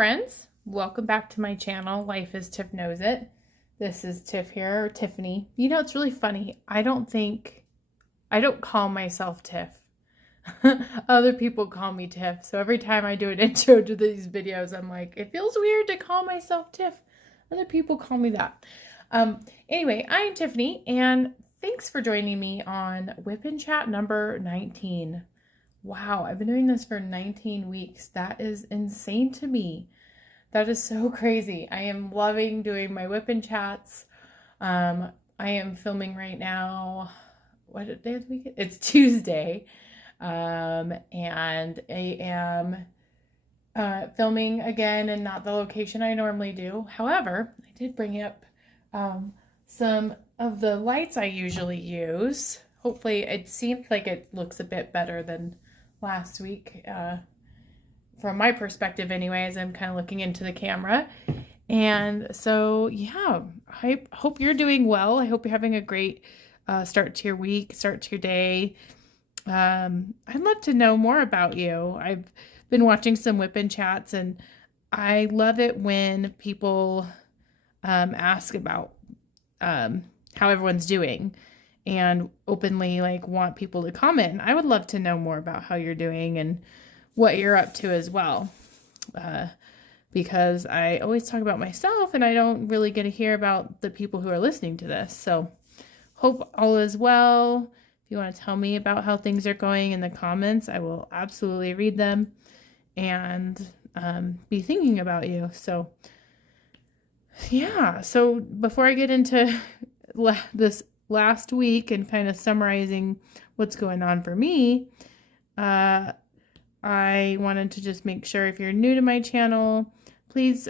friends, welcome back to my channel, Life as Tiff Knows It. This is Tiff here, or Tiffany. You know, it's really funny. I don't call myself Tiff. Other people call me Tiff. So every time I do an intro to these videos, I'm like, it feels weird to call myself Tiff. Other people call me that. Anyway, I am Tiffany, and thanks for joining me on WIP and Chat number 19. Wow, I've been doing this for 19 weeks. That is insane to me. That is so crazy. I am loving doing my WIP and Chats. I am filming right now. What day of the week? It's Tuesday. And I am filming again and not the location I normally do. However, I did bring up some of the lights I usually use. Hopefully, it seems like it looks a bit better than last week, from my perspective anyways. I'm kind of looking into the camera. And so, yeah, I hope you're doing well. I hope you're having a great start to your week, start to your day. I'd love to know more about you. I've been watching some WIP and Chats, and I love it when people ask about how everyone's doing and openly want people to comment. I would love to know more about how you're doing and what you're up to as well. Because I always talk about myself and I don't really get to hear about the people who are listening to this. So hope all is well. If you want to tell me about how things are going in the comments, I will absolutely read them and be thinking about you. So yeah, so before I get into this last week and kind of summarizing what's going on for me, I wanted to just make sure, if you're new to my channel, please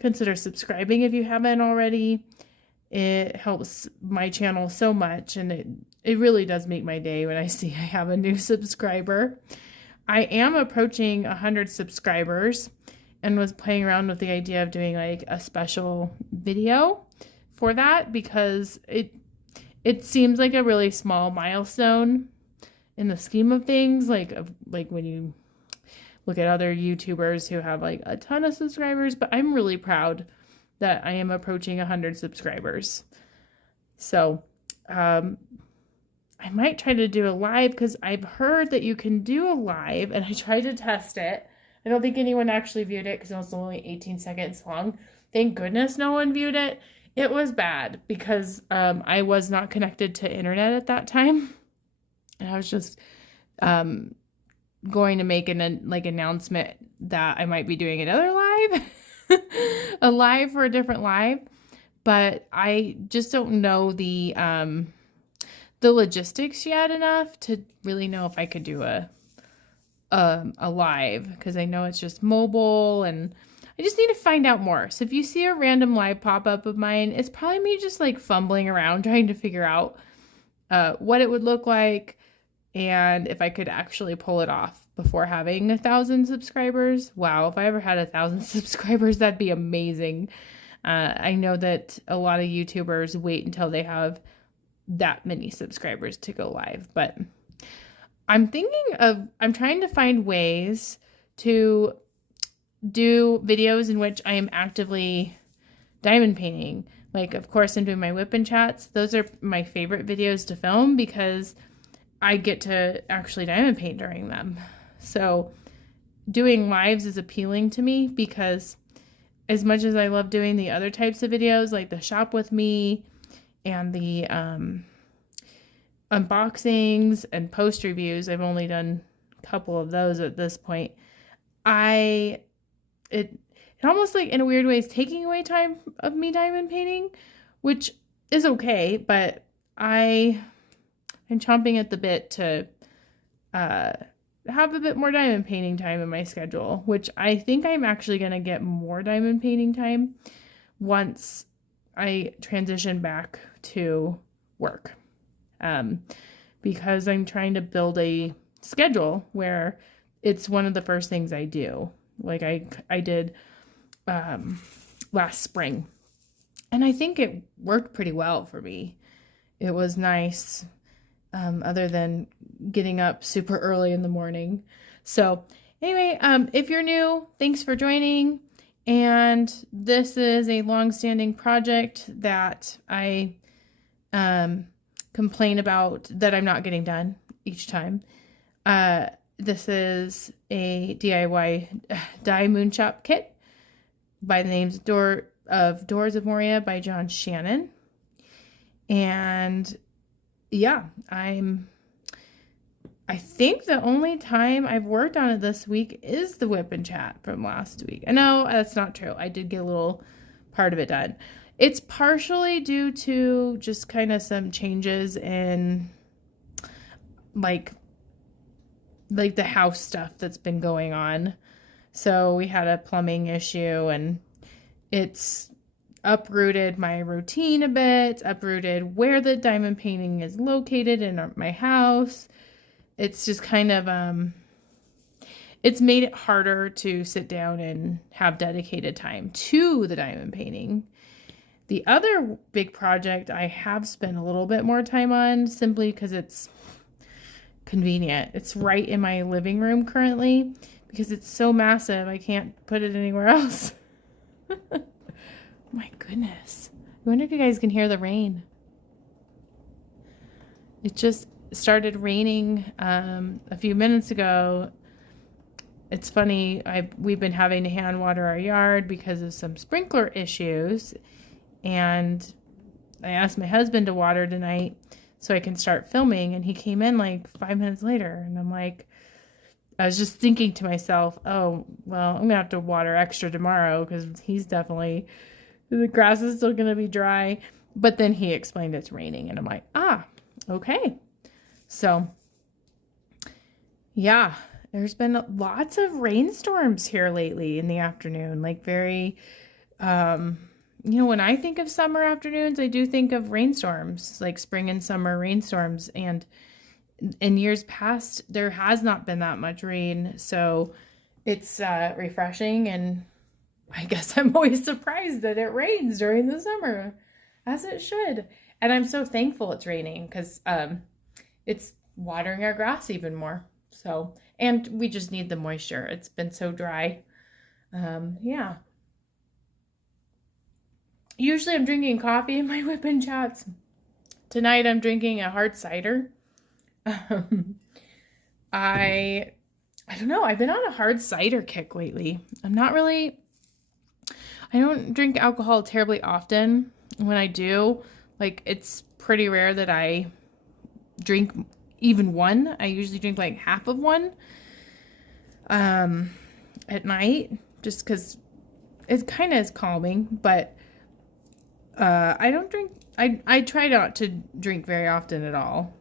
consider subscribing if you haven't already. It helps my channel so much, and it really does make my day when I see I have a new subscriber. I am approaching 100 subscribers and was playing around with the idea of doing a special video for that, because it seems like a really small milestone in the scheme of things, like when you look at other YouTubers who have a ton of subscribers. But I'm really proud that I am approaching 100 subscribers. So I might try to do a live, because I've heard that you can do a live, and I tried to test it. I don't think anyone actually viewed it because it was only 18 seconds long. Thank goodness no one viewed it. It was bad because I was not connected to internet at that time. And I was just going to make an announcement that I might be doing another live, a live for a different live. But I just don't know the logistics yet enough to really know if I could do a live, because I know it's just mobile and I just need to find out more. So if you see a random live pop-up of mine, it's probably me just fumbling around trying to figure out what it would look like and if I could actually pull it off before having 1,000 subscribers. Wow, if I ever had 1,000 subscribers, that'd be amazing. I know that a lot of YouTubers wait until they have that many subscribers to go live, but I'm trying to find ways to do videos in which I am actively diamond painting. Of course, I'm doing my WIP and Chats. Those are my favorite videos to film because I get to actually diamond paint during them. So doing lives is appealing to me, because as much as I love doing the other types of videos, like the shop with me and the unboxings and post reviews, I've only done a couple of those at this point. It almost in a weird way is taking away time of me diamond painting, which is okay, but I am chomping at the bit to have a bit more diamond painting time in my schedule, which I think I'm actually going to get more diamond painting time once I transition back to work. Because I'm trying to build a schedule where it's one of the first things I do. I did last spring, and I think it worked pretty well for me. It was nice, other than getting up super early in the morning. So Anyway, if you're new, thanks for joining. And this is a long-standing project that I complain about that I'm not getting done each time. This is a DIYmoonshop kit by the names Doors of Moria by John Shannon. And yeah, I think the only time I've worked on it this week is the WIP and Chat from last week. No, that's not true. I did get a little part of it done. It's partially due to just kind of some changes in like the house stuff that's been going on. So we had a plumbing issue and it's uprooted my routine a bit, uprooted where the diamond painting is located in my house. It's just kind of, it's made it harder to sit down and have dedicated time to the diamond painting. The other big project I have spent a little bit more time on simply because it's convenient. It's right in my living room currently because it's so massive I can't put it anywhere else. My goodness. I wonder if you guys can hear the rain. It just started raining a few minutes ago. It's funny, we've been having to hand water our yard because of some sprinkler issues, and I asked my husband to water tonight so I can start filming, and he came in like 5 minutes later, and I was just thinking to myself, oh, well, I'm gonna have to water extra tomorrow because the grass is still gonna be dry. But then he explained it's raining, and I'm like, okay. So, yeah, there's been lots of rainstorms here lately in the afternoon, like very, when I think of summer afternoons, I do think of rainstorms, like spring and summer rainstorms. And in years past, there has not been that much rain. So it's refreshing. And I guess I'm always surprised that it rains during the summer, as it should. And I'm so thankful it's raining because it's watering our grass even more. So, and we just need the moisture. It's been so dry. Yeah. Usually I'm drinking coffee in my WIP and Chats. Tonight I'm drinking a hard cider. I don't know. I've been on a hard cider kick lately. I don't drink alcohol terribly often. When I do, like, it's pretty rare that I drink even one. I usually drink like half of one at night just because it kind of is calming. But I don't drink, I try not to drink very often at all.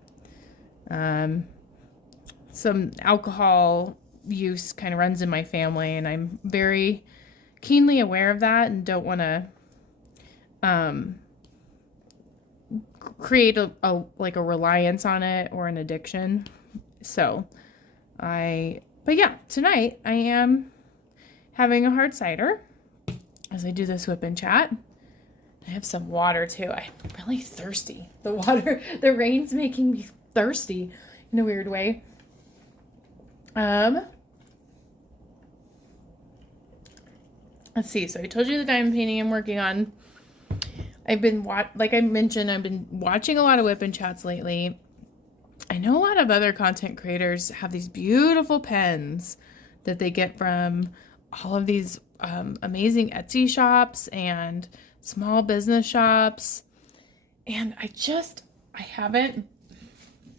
Some alcohol use kind of runs in my family, and I'm very keenly aware of that and don't want to create a reliance on it or an addiction. But yeah, tonight I am having a hard cider as I do this WIP and Chat. I have some water too. I'm really thirsty. The rain's making me thirsty in a weird way. Let's see. So I told you the diamond painting I'm working on. Like I mentioned, I've been watching a lot of WIP and Chats lately. I know a lot of other content creators have these beautiful pens that they get from all of these amazing Etsy shops and small business shops. And I haven't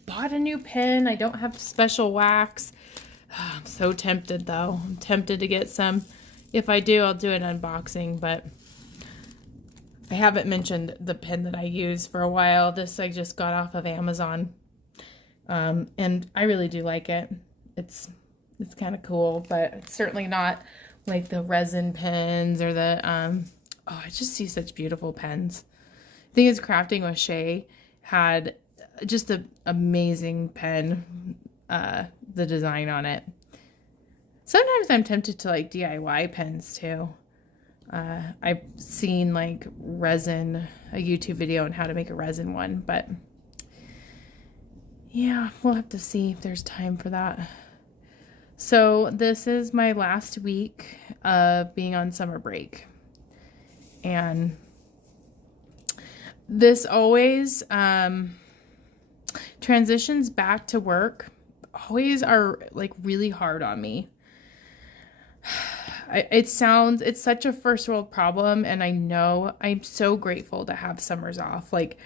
bought a new pen. I don't have special wax. Oh, I'm so tempted though. I'm tempted to get some. If I do, I'll do an unboxing, but I haven't mentioned the pen that I use for a while. This I just got off of Amazon. And I really do like it. It's kind of cool, but it's certainly not like the resin pens or the, I just see such beautiful pens. I think it's Crafting with Shay had just an amazing pen, the design on it. Sometimes I'm tempted to like DIY pens too. I've seen like resin, a YouTube video on how to make a resin one, but yeah, we'll have to see if there's time for that. So this is my last week of being on summer break. And this always transitions back to work always are like really hard on me. It's such a first world problem, and I know I'm so grateful to have summers off. Like,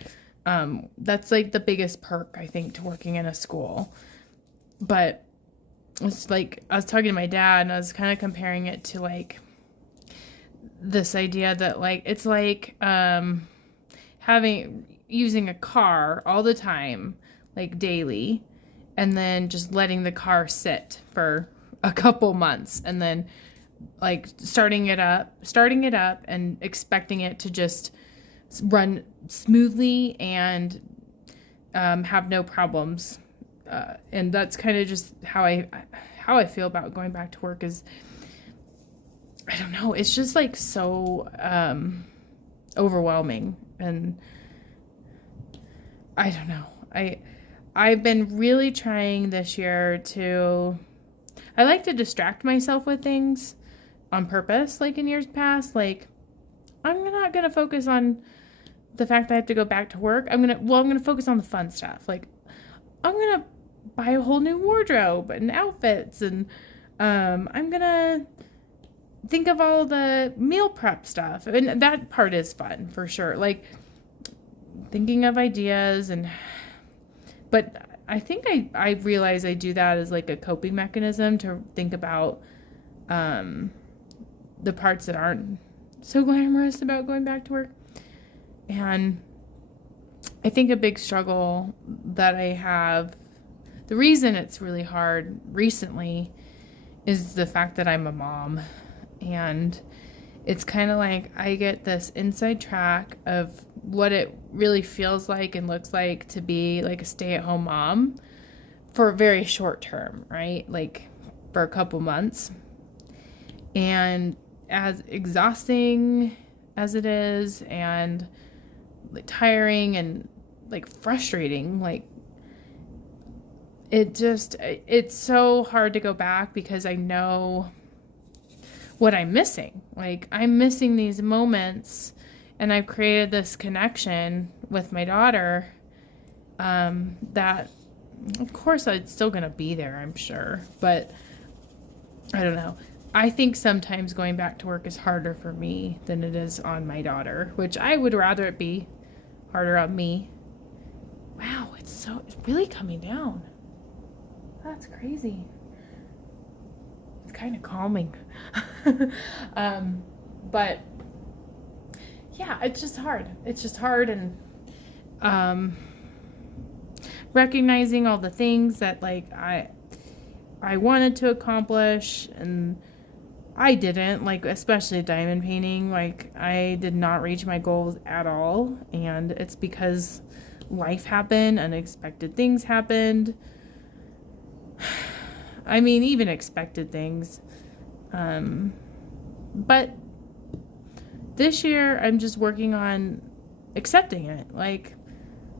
that's like the biggest perk, I think, to working in a school. But it's like, I was talking to my dad, and I was kind of comparing it to like this idea that like, it's like, using a car all the time, like daily, and then just letting the car sit for a couple months, and then like starting it up and expecting it to just run smoothly and have no problems. And that's kind of just how I feel about going back to work. Is, I don't know, it's just like so overwhelming, and I don't know. I've been really trying this year I like to distract myself with things on purpose, like in years past. Like, I'm not going to focus on the fact that I have to go back to work. I'm going to focus on the fun stuff. Like, I'm going to buy a whole new wardrobe and outfits, and I'm going to think of all the meal prep stuff. And that part is fun for sure. Like, thinking of ideas, but I think I realize I do that as like a coping mechanism to think about the parts that aren't so glamorous about going back to work. And I think a big struggle that I have, the reason it's really hard recently, is the fact that I'm a mom. And it's kind of like I get this inside track of what it really feels like and looks like to be like a stay-at-home mom for a very short term, right? Like for a couple months. And as exhausting as it is, and like tiring and like frustrating, like it's so hard to go back, because I know what I'm missing. Like, I'm missing these moments, and I've created this connection with my daughter that, of course, it's still going to be there, I'm sure. But I don't know. I think sometimes going back to work is harder for me than it is on my daughter, which I would rather it be harder on me. Wow, it's really coming down. That's crazy. It's kind of calming. But yeah, it's just hard. And recognizing all the things that like I wanted to accomplish and I didn't, like, especially diamond painting. Like, I did not reach my goals at all, and it's because life happened, unexpected things happened. I mean, even expected things. But this year, I'm just working on accepting it. Like,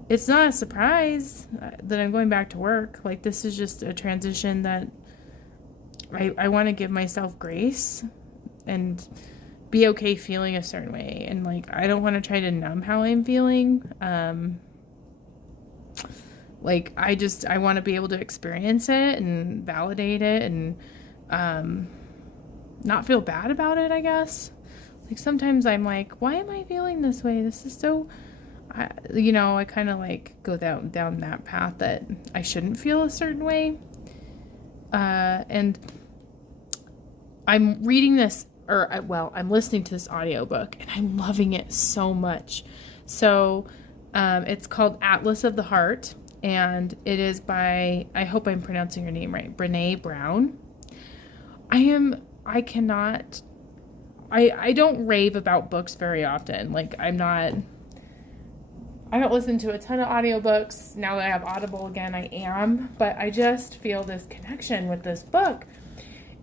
it's not a surprise that I'm going back to work. Like, this is just a transition that I want to give myself grace and be okay feeling a certain way. And, like, I don't want to try to numb how I'm feeling. Like, I want to be able to experience it and validate it and not feel bad about it, I guess. Like, sometimes I'm like, why am I feeling this way? This is so, I kind of, like, go down that path that I shouldn't feel a certain way. And I'm reading this, I'm listening to this audiobook, and I'm loving it so much. So, it's called Atlas of the Heart, and it is by, I hope I'm pronouncing her name right, Brene Brown. I don't rave about books very often. Like, I don't listen to a ton of audiobooks. Now that I have Audible again, I am. But I just feel this connection with this book.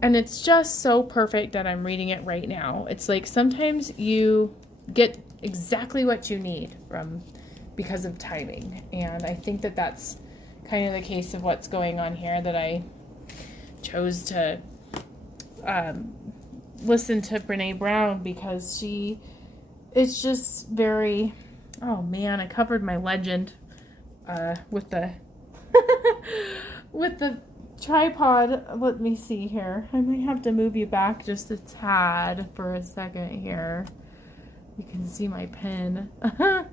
And it's just so perfect that I'm reading it right now. It's like sometimes you get exactly what you need because of timing. And I think that that's kind of the case of what's going on here, that I chose to listen to Brene Brown because it's just very, oh man, I covered my legend with the with the tripod. Let me see here. I might have to move you back just a tad for a second here. You can see my pen to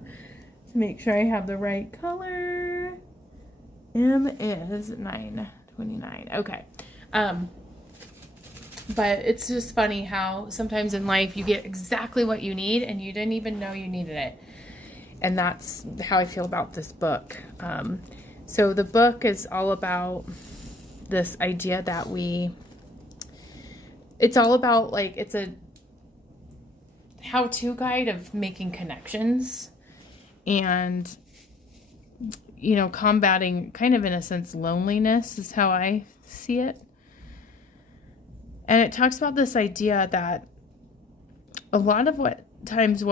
make sure I have the right color. M is 929. Okay. But it's just funny how sometimes in life you get exactly what you need and you didn't even know you needed it. And that's how I feel about this book. So the book is all about this idea that it's all about, like, it's a how-to guide of making connections and, you know, combating kind of, in a sense, loneliness is how I see it. And it talks about this idea that a lot of what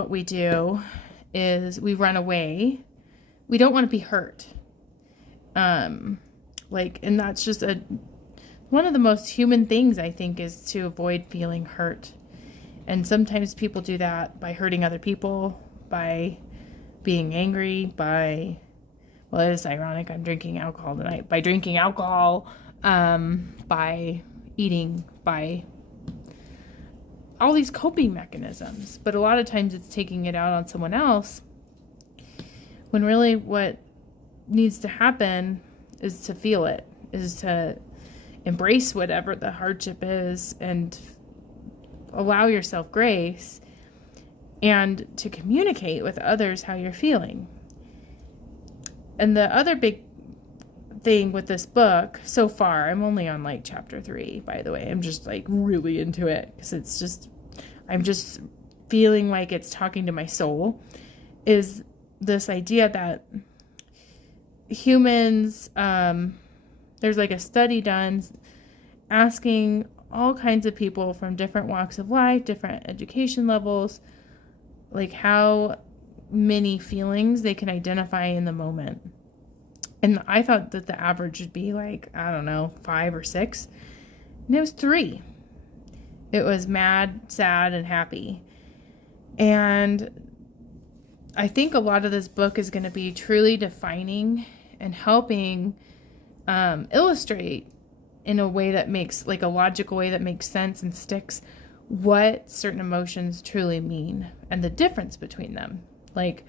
we do is we run away. We don't want to be hurt. And that's just one of the most human things, I think, is to avoid feeling hurt. And sometimes people do that by hurting other people, by being angry, well, it is ironic, I'm drinking alcohol tonight, by drinking alcohol, by eating, by all these coping mechanisms. But a lot of times it's taking it out on someone else, when really what needs to happen is to feel it, is to embrace whatever the hardship is and allow yourself grace, and to communicate with others how you're feeling. And the other big thing with this book so far, I'm only on like chapter 3, by the way. I'm just like really into it because I'm just feeling like it's talking to my soul, is this idea that humans, there's like a study done asking all kinds of people from different walks of life, different education levels, like how many feelings they can identify in the moment. And I thought that the average would be like, I don't know, 5 or 6. And it was 3. It was mad, sad, and happy. And I think a lot of this book is going to be truly defining and helping illustrate in a way that makes, like a logical way that makes sense and sticks, what certain emotions truly mean and the difference between them. Like,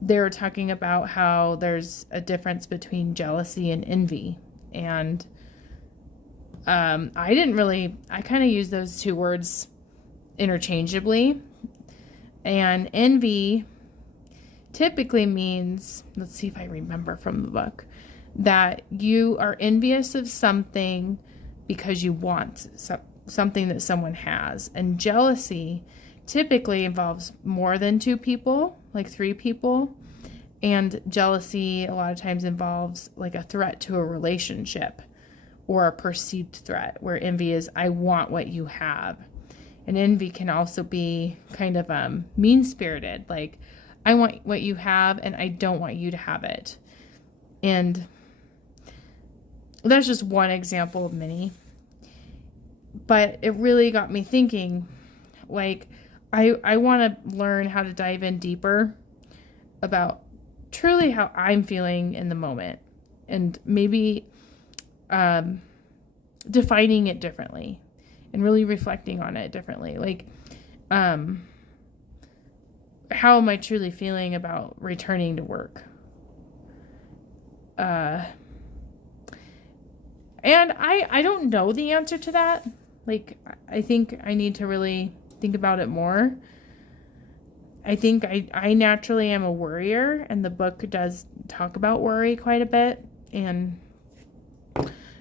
they were talking about how there's a difference between jealousy and envy. And I kind of use those two words interchangeably. And envy typically means, let's see if I remember from the book, that you are envious of something because you want something that someone has. And jealousy typically involves more than 2 people, like 3 people. And jealousy a lot of times involves like a threat to a relationship or a perceived threat, where envy is, I want what you have. And envy can also be kind of mean-spirited, like, I want what you have and I don't want you to have it. And that's just one example of many. But it really got me thinking, like, I want to learn how to dive in deeper about truly how I'm feeling in the moment, and maybe defining it differently and really reflecting on it differently. Like, how am I truly feeling about returning to work? And I don't know the answer to that. Like, I think I need to really think about it more. I think I naturally am a worrier, and the book does talk about worry quite a bit, and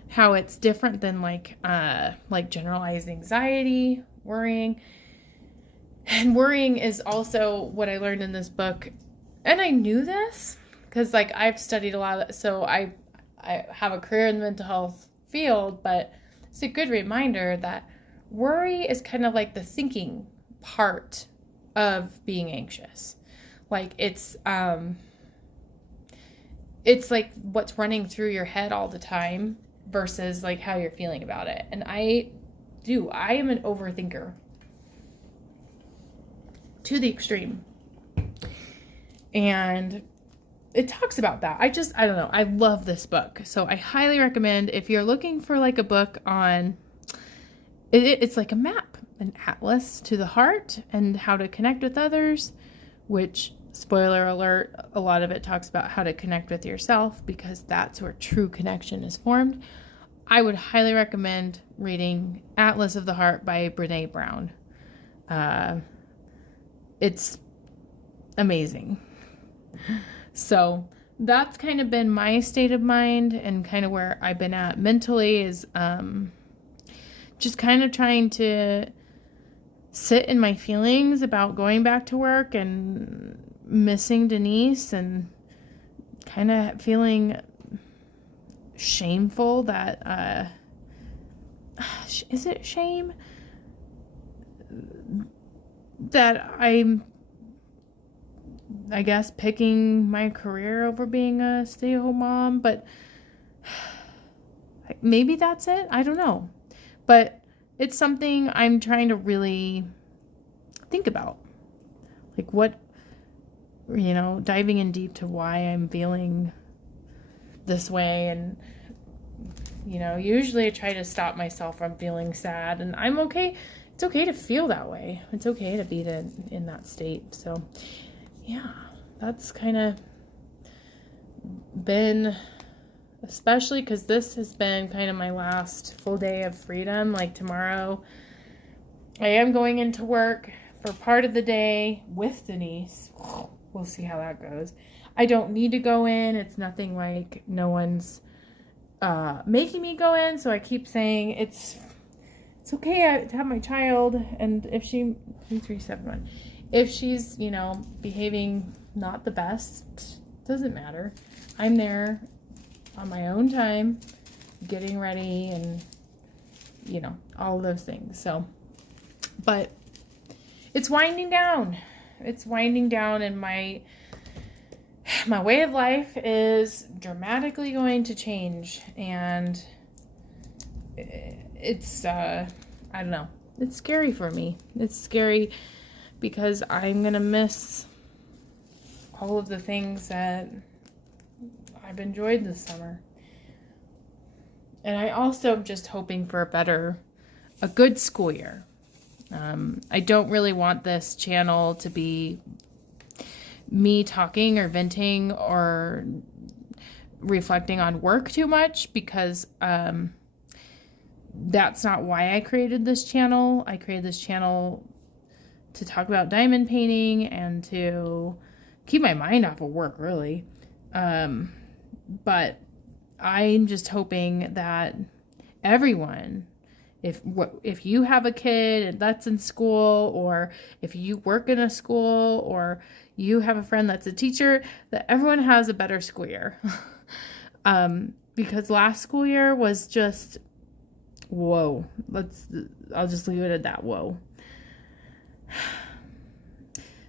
how it's different than like generalized anxiety, worrying. And worrying is also what I learned in this book. And I knew this because, like, I've studied a lot of it, so I have a career in the mental health field, but it's a good reminder that worry is kind of like the thinking part of being anxious. Like, it's like what's running through your head all the time versus like how you're feeling about it. And I am an overthinker to the extreme. And it talks about that. I don't know. I love this book. So I highly recommend, if you're looking for like a book on, it's like a map, an atlas to the heart and how to connect with others, which, spoiler alert, a lot of it talks about how to connect with yourself, because that's where true connection is formed. I would highly recommend reading Atlas of the Heart by Brene Brown. It's amazing. So that's kind of been my state of mind, and kind of where I've been at mentally is just kind of trying to sit in my feelings about going back to work and missing Denise, and kind of feeling shameful that is it shame that I'm, I guess, picking my career over being a stay-at-home mom, but maybe that's it. I don't know. But it's something I'm trying to really think about. Like what, diving in deep to why I'm feeling this way. And, usually I try to stop myself from feeling sad, and I'm okay. It's okay to feel that way. It's okay to be in that state. So yeah, that's kind of been, especially because this has been kind of my last full day of freedom. Like tomorrow, I am going into work for part of the day with Denise. We'll see how that goes. I don't need to go in. It's nothing like, no one's making me go in. So I keep saying it's okay to have my child. And if she, 3371, if she's, behaving not the best, doesn't matter. I'm there on my own time, getting ready and, all of those things. So, but it's winding down. It's winding down, and my way of life is dramatically going to change. And it's, I don't know. It's scary for me. It's scary because I'm going to miss all of the things that I've enjoyed this summer. And I also am just hoping for a good school year. I don't really want this channel to be me talking or venting or reflecting on work too much, because that's not why I created this channel. I created this channel to talk about diamond painting and to keep my mind off of work, really. But I'm just hoping that everyone, if you have a kid that's in school, or if you work in a school, or you have a friend that's a teacher, that everyone has a better school year. Because last school year was just, whoa. I'll just leave it at that. Whoa.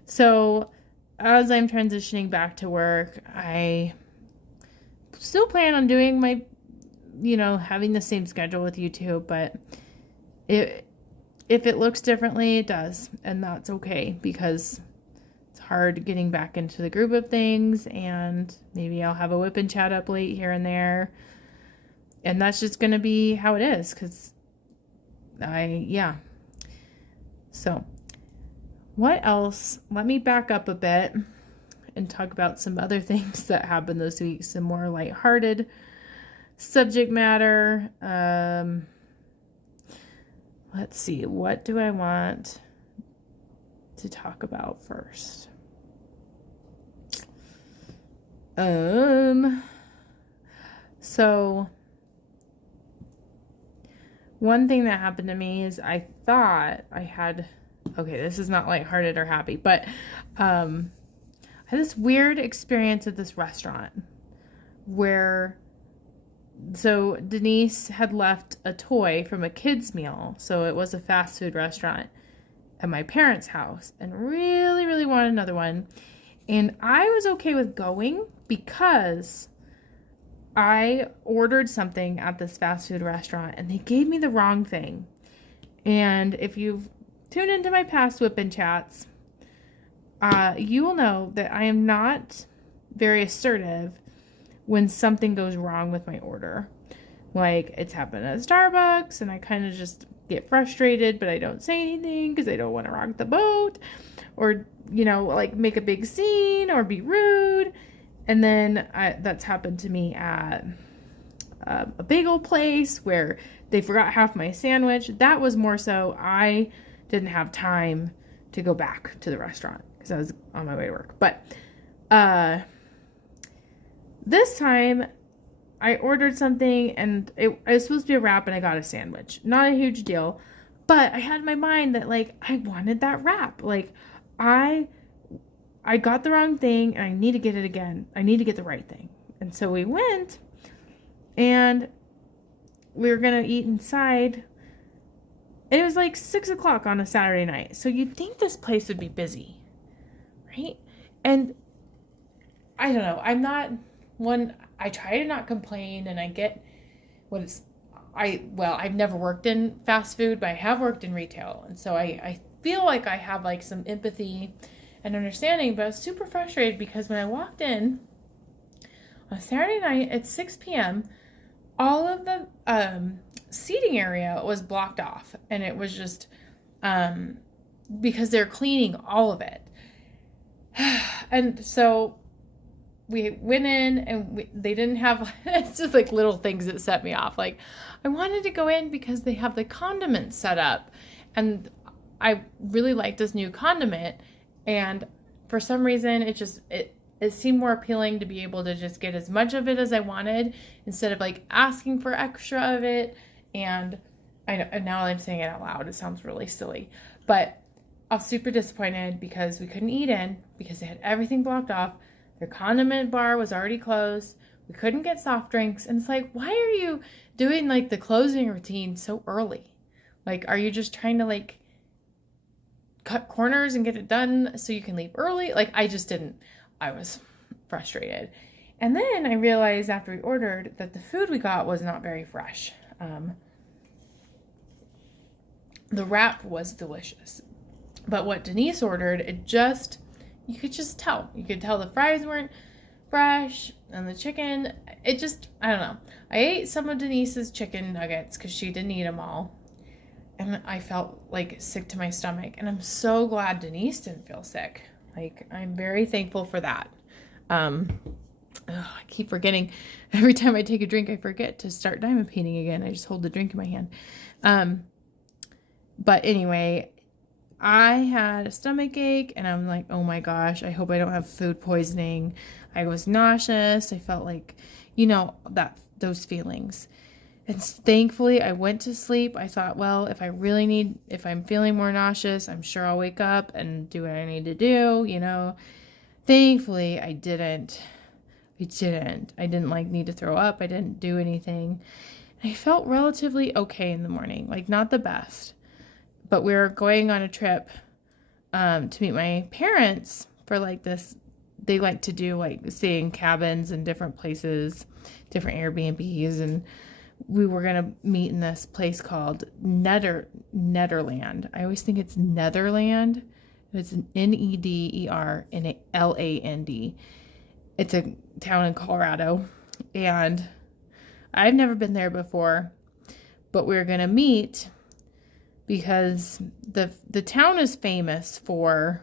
So as I'm transitioning back to work, I still plan on doing my, having the same schedule with YouTube, but if it looks differently, it does. And that's okay, because it's hard getting back into the groove of things, and maybe I'll have a WIP and Chat up late here and there. And that's just going to be how it is, because So what else? Let me back up a bit and talk about some other things that happened this week. Some more lighthearted subject matter. Let's see. What do I want to talk about first? So one thing that happened to me is I thought I had, okay, this is not lighthearted or happy, but I had this weird experience at this restaurant where, so Denise had left a toy from a kid's meal, so it was a fast food restaurant, at my parents' house, and really, really wanted another one. And I was okay with going because I ordered something at this fast food restaurant and they gave me the wrong thing. And if you've tuned into my past WIP and Chats, you will know that I am not very assertive when something goes wrong with my order. Like, it's happened at Starbucks and I kind of just get frustrated, but I don't say anything because I don't want to rock the boat or, like make a big scene or be rude. And then that's happened to me at a bagel place where they forgot half my sandwich. That was more so I didn't have time to go back to the restaurant because I was on my way to work. But this time I ordered something and it was supposed to be a wrap and I got a sandwich. Not a huge deal. But I had in my mind that, like, I wanted that wrap. Like, I got the wrong thing and I need to get it again. I need to get the right thing. And so we went and we were going to eat inside. It was like 6 o'clock on a Saturday night. So you'd think this place would be busy, right? And I don't know. I try to not complain and I get what it's, I've never worked in fast food, but I have worked in retail. And so I feel like I have like some empathy and understanding, but I was super frustrated because when I walked in on Saturday night at 6 p.m., all of the seating area was blocked off, and it was just because they're cleaning all of it. And so we went in and they didn't have, it's just like little things that set me off. Like, I wanted to go in because they have the condiments set up, and I really like this new condiment. And for some reason, it seemed more appealing to be able to just get as much of it as I wanted instead of like asking for extra of it. And now I'm saying it out loud, it sounds really silly, but I was super disappointed because we couldn't eat in because they had everything blocked off. Their condiment bar was already closed. We couldn't get soft drinks. And it's like, why are you doing like the closing routine so early? Like, are you just trying to like cut corners and get it done so you can leave early? Like, I was frustrated. And then I realized after we ordered that the food we got was not very fresh. The wrap was delicious, but what Denise ordered, you could just tell. You could tell the fries weren't fresh and the chicken, I don't know. I ate some of Denise's chicken nuggets because she didn't eat them all. And I felt like sick to my stomach. And I'm so glad Denise didn't feel sick. Like, I'm very thankful for that. I keep forgetting. Every time I take a drink, I forget to start diamond painting again. I just hold the drink in my hand. But anyway, I had a stomach ache and I'm like, oh my gosh, I hope I don't have food poisoning. I was nauseous. I felt like, those feelings. And thankfully I went to sleep. I thought, well, if I'm feeling more nauseous, I'm sure I'll wake up and do what I need to do, Thankfully I didn't. I didn't like need to throw up. I didn't do anything. I felt relatively okay in the morning, like not the best. But we were going on a trip to meet my parents for like this. They like to do like stay in cabins in different places, different Airbnbs, and we were going to meet in this place called Nederland. I always think it's Netherland. It's an Nederland. It's a town in Colorado, and I've never been there before, but we're going to meet because the town is famous for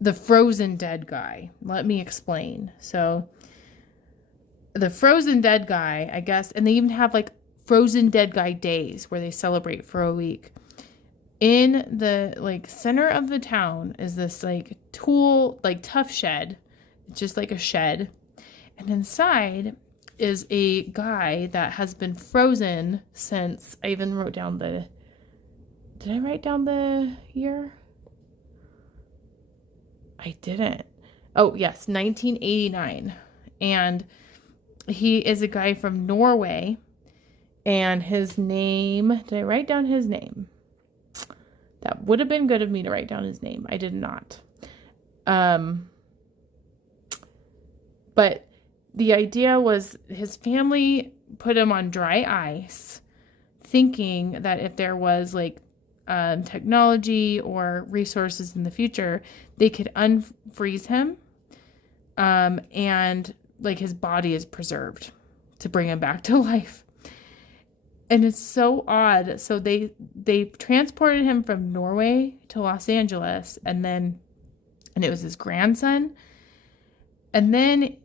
the frozen dead guy. Let me explain. So the frozen dead guy, I guess, and they even have like frozen dead guy days where they celebrate for a week. In the like center of the town is this like tough shed. It's just like a shed. And inside is a guy that has been frozen since, I even wrote down did I write down the year? I didn't. Oh, yes, 1989. And he is a guy from Norway. And his name, did I write down his name? That would have been good of me to write down his name. I did not. But the idea was his family put him on dry ice, thinking that if there was like technology or resources in the future, they could unfreeze him, and like his body is preserved to bring him back to life. And it's so odd. So they transported him from Norway to Los Angeles, and it was his grandson. And then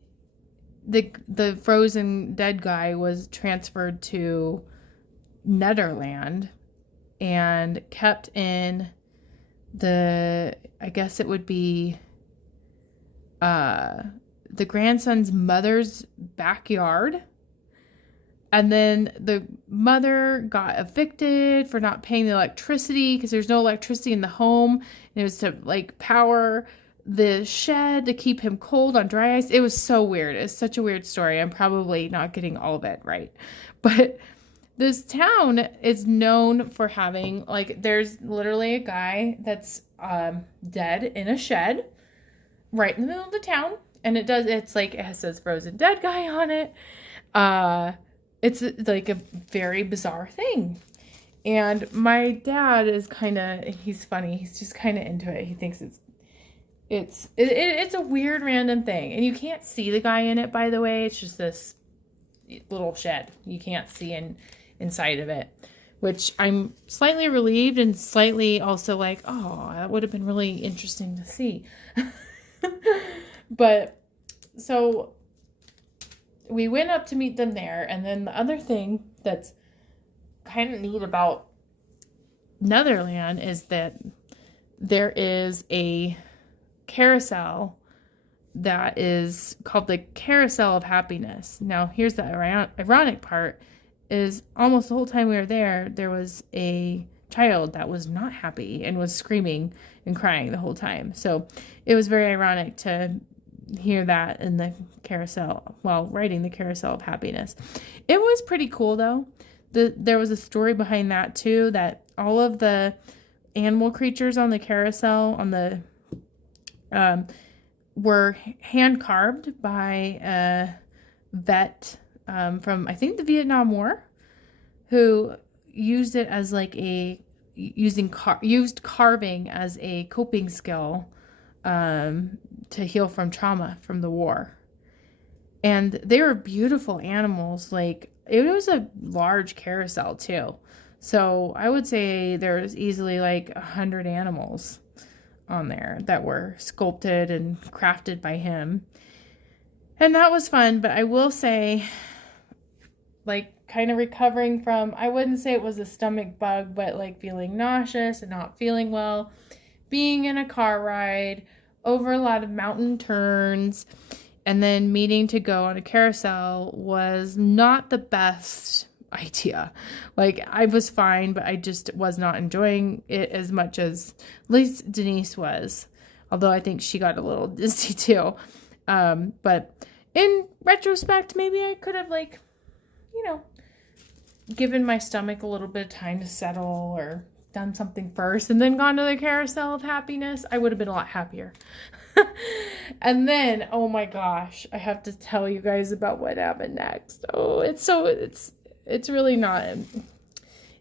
the frozen dead guy was transferred to Netherlands and kept in I guess it would be the grandson's mother's backyard. And then the mother got evicted for not paying the electricity because there's no electricity in the home. And it was to like power the shed to keep him cold on dry ice. It was so weird. It's such a weird story. I'm probably not getting all of it right. But this town is known for having, like, there's literally a guy that's dead in a shed right in the middle of the town. And it says frozen dead guy on it. It's like a very bizarre thing. And my dad is he's funny. He's just kind of into it. He thinks it's a weird random thing. And you can't see the guy in it, by the way. It's just this little shed. You can't see inside of it, which I'm slightly relieved and slightly also like, oh, that would have been really interesting to see. But so we went up to meet them there. And then the other thing that's kind of neat about Netherlands is that there is a carousel that is called the Carousel of Happiness. Now, here's the ironic part is almost the whole time we were there was a child that was not happy and was screaming and crying the whole time. So it was very ironic to hear that in the carousel while writing the Carousel of Happiness. It was pretty cool though. There was a story behind that too, that all of the animal creatures on the carousel were hand carved by a vet from I think the Vietnam War, who used it as like used carving as a coping skill to heal from trauma from the war. And they were beautiful animals. Like, it was a large carousel too. So I would say there's easily like 100 animals on there that were sculpted and crafted by him. And that was fun. But I will say, like, kind of recovering from, I wouldn't say it was a stomach bug, but like feeling nauseous and not feeling well, being in a car ride over a lot of mountain turns, and then meeting to go on a carousel was not the best idea. Like, I was fine, but I just was not enjoying it as much as at least Denise was. Although I think she got a little dizzy too. But in retrospect, maybe I could have, like, given my stomach a little bit of time to settle or done something first and then gone to the Carousel of Happiness. I would have been a lot happier. And then, oh my gosh, I have to tell you guys about what happened next. Oh, it's really not,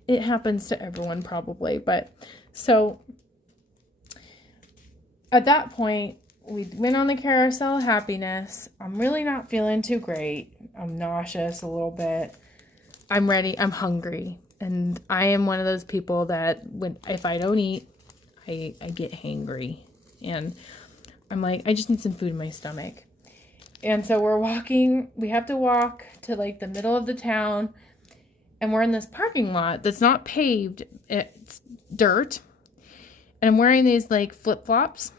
it happens to everyone probably, but so at that point, we went on the Carousel of Happiness. I'm really not feeling too great. I'm nauseous a little bit. I'm ready. I'm hungry. And I am one of those people that if I don't eat, I get hangry. And I'm like, I just need some food in my stomach. And so we have to walk to like the middle of the town, and we're in this parking lot that's not paved. It's dirt. And I'm wearing these like flip-flops,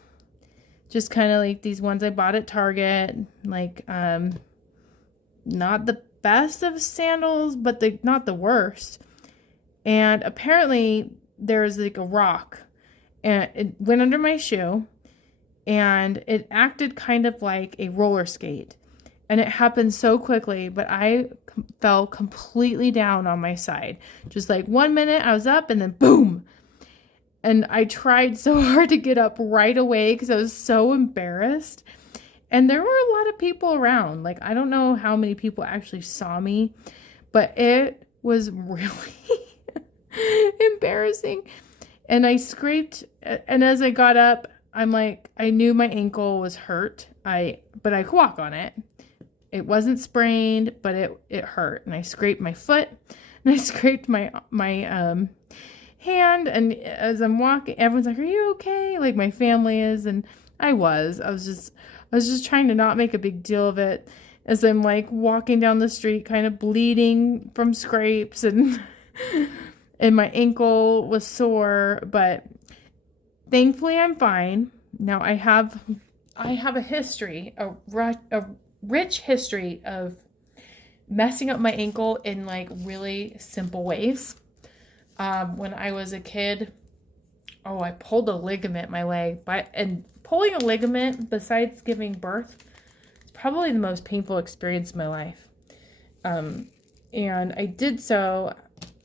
just kind of like these ones I bought at Target, like, not the best of sandals, but not the worst. And apparently there's like a rock, and it went under my shoe, and it acted kind of like a roller skate, and it happened so quickly, but I fell completely down on my side. Just like 1 minute I was up, and then boom. And I tried so hard to get up right away because I was so embarrassed. And there were a lot of people around. Like, I don't know how many people actually saw me, but it was really embarrassing. And I scraped, and as I got up, I'm like, I knew my ankle was hurt. But I could walk on it. It wasn't sprained, but it hurt. And I scraped my foot, and I scraped my hand. And as I'm walking, everyone's like, "Are you okay?" Like, my family is, and I was just trying to not make a big deal of it as I'm like walking down the street, kind of bleeding from scrapes, and and my ankle was sore, but thankfully I'm fine. Now I have a history, a rich history of messing up my ankle in like really simple ways. When I was a kid, I pulled a ligament in my leg, and pulling a ligament, besides giving birth, is probably the most painful experience of my life. And I did so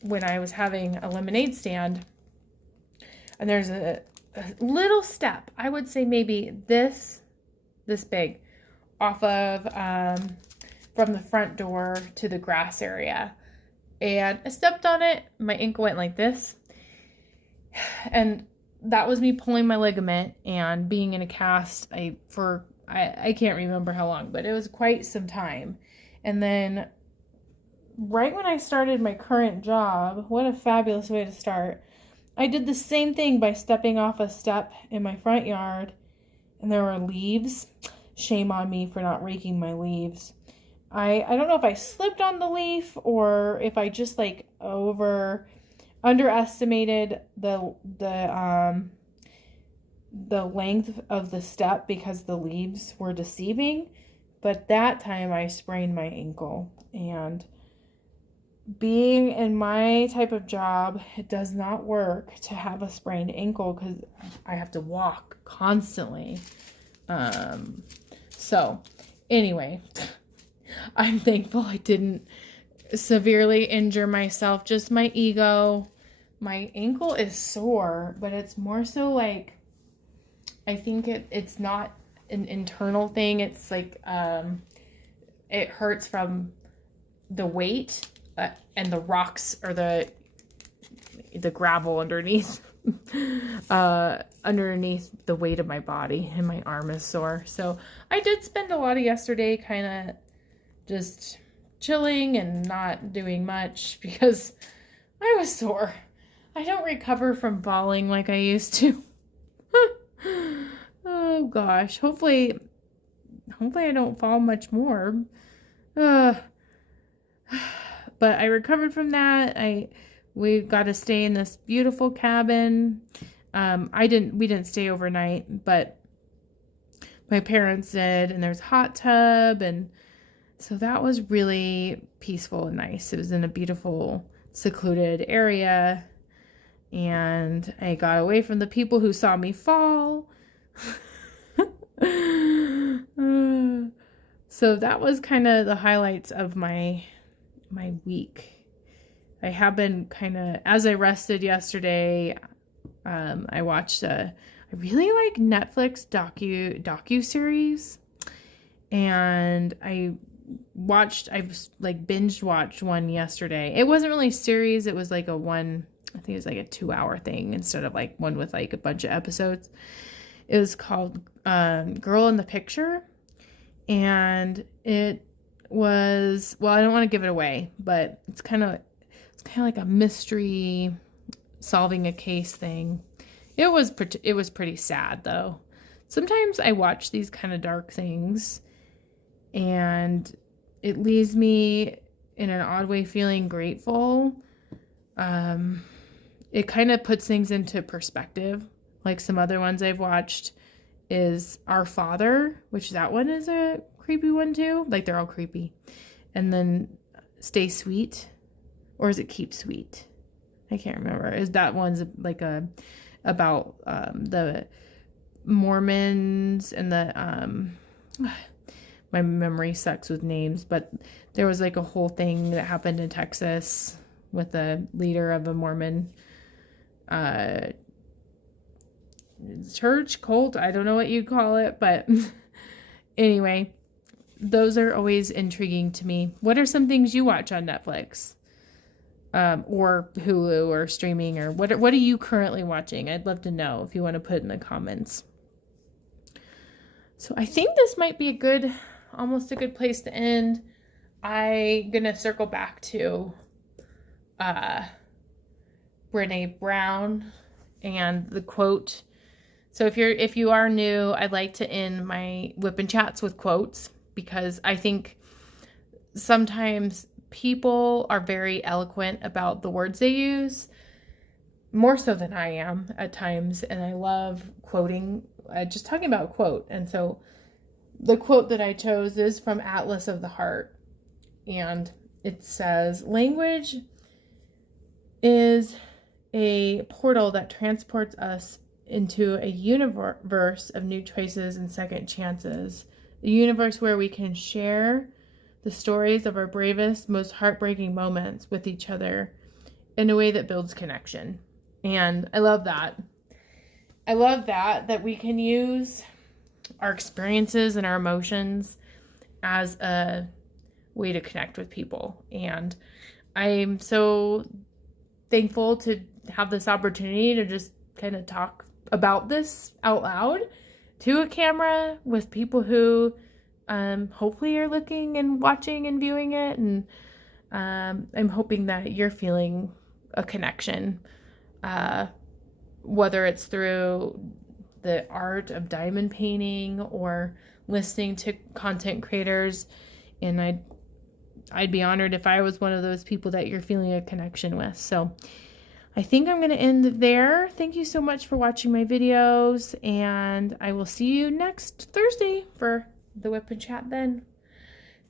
when I was having a lemonade stand, and there's a little step, I would say maybe this big, off of from the front door to the grass area, and I stepped on it. My ankle went like this, and that was me pulling my ligament and being in a cast. I can't remember how long, but it was quite some time. And then right when I started my current job, what a fabulous way to start, I did the same thing by stepping off a step in my front yard, and there were leaves. Shame on me for not raking my leaves. I don't know if I slipped on the leaf or if I just like underestimated the length of the step because the leaves were deceiving. But that time I sprained my ankle, and being in my type of job, it does not work to have a sprained ankle because I have to walk constantly. So anyway, I'm thankful I didn't severely injure myself, just my ego. My ankle is sore, but it's more so like, I think it's not an internal thing. It's like, it hurts from the weight and the rocks or the gravel underneath, underneath the weight of my body, and my arm is sore. So I did spend a lot of yesterday kind of just chilling and not doing much because I was sore. I don't recover from falling like I used to. Oh gosh, hopefully I don't fall much more. But I recovered from that. We got to stay in this beautiful cabin. We didn't stay overnight, but my parents did, and there's a hot tub, and so that was really peaceful and nice. It was in a beautiful, secluded area, and I got away from the people who saw me fall. So that was kind of the highlights of my week. I have been kind of, as I rested yesterday, I watched I really like Netflix docu-series, and I binge watched one yesterday. It wasn't really a series, it was like I think it was like a 2-hour thing instead of like one with like a bunch of episodes. It was called Girl in the Picture, and it was, well, I don't want to give it away, but it's kind of like a mystery solving a case thing. It was pretty sad though. Sometimes I watch these kind of dark things and it leaves me in an odd way feeling grateful. It kind of puts things into perspective. Like some other ones I've watched is Our Father, which that one is a creepy one too. Like they're all creepy. And then Stay Sweet, or is it Keep Sweet? I can't remember. Is that one's like about the Mormons and the my memory sucks with names, but there was like a whole thing that happened in Texas with the leader of a Mormon church, cult, I don't know what you call it, but anyway, those are always intriguing to me. What are some things you watch on Netflix? Or Hulu or streaming, or what are you currently watching? I'd love to know if you want to put in the comments. So I think this might be almost a good place to end. I'm gonna circle back to Brene Brown and the quote. So if you are new, I'd like to end my WIP and Chats with quotes, because I think sometimes people are very eloquent about the words they use, more so than I am at times, and I love quoting, just talking about a quote. And so the quote that I chose is from Atlas of the Heart, and it says, "Language is a portal that transports us into a universe of new choices and second chances, a universe where we can share the stories of our bravest, most heartbreaking moments with each other in a way that builds connection." And I love that. I love that we can use our experiences and our emotions as a way to connect with people. And I'm so thankful to have this opportunity to just kind of talk about this out loud to a camera with people who hopefully you're looking and watching and viewing it, and I'm hoping that you're feeling a connection, whether it's through the art of diamond painting or listening to content creators. And I'd be honored if I was one of those people that you're feeling a connection with. So I think I'm going to end there. Thank you so much for watching my videos, and I will see you next Thursday for the WIP and Chat then.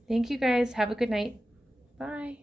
Thank you guys. Have a good night. Bye.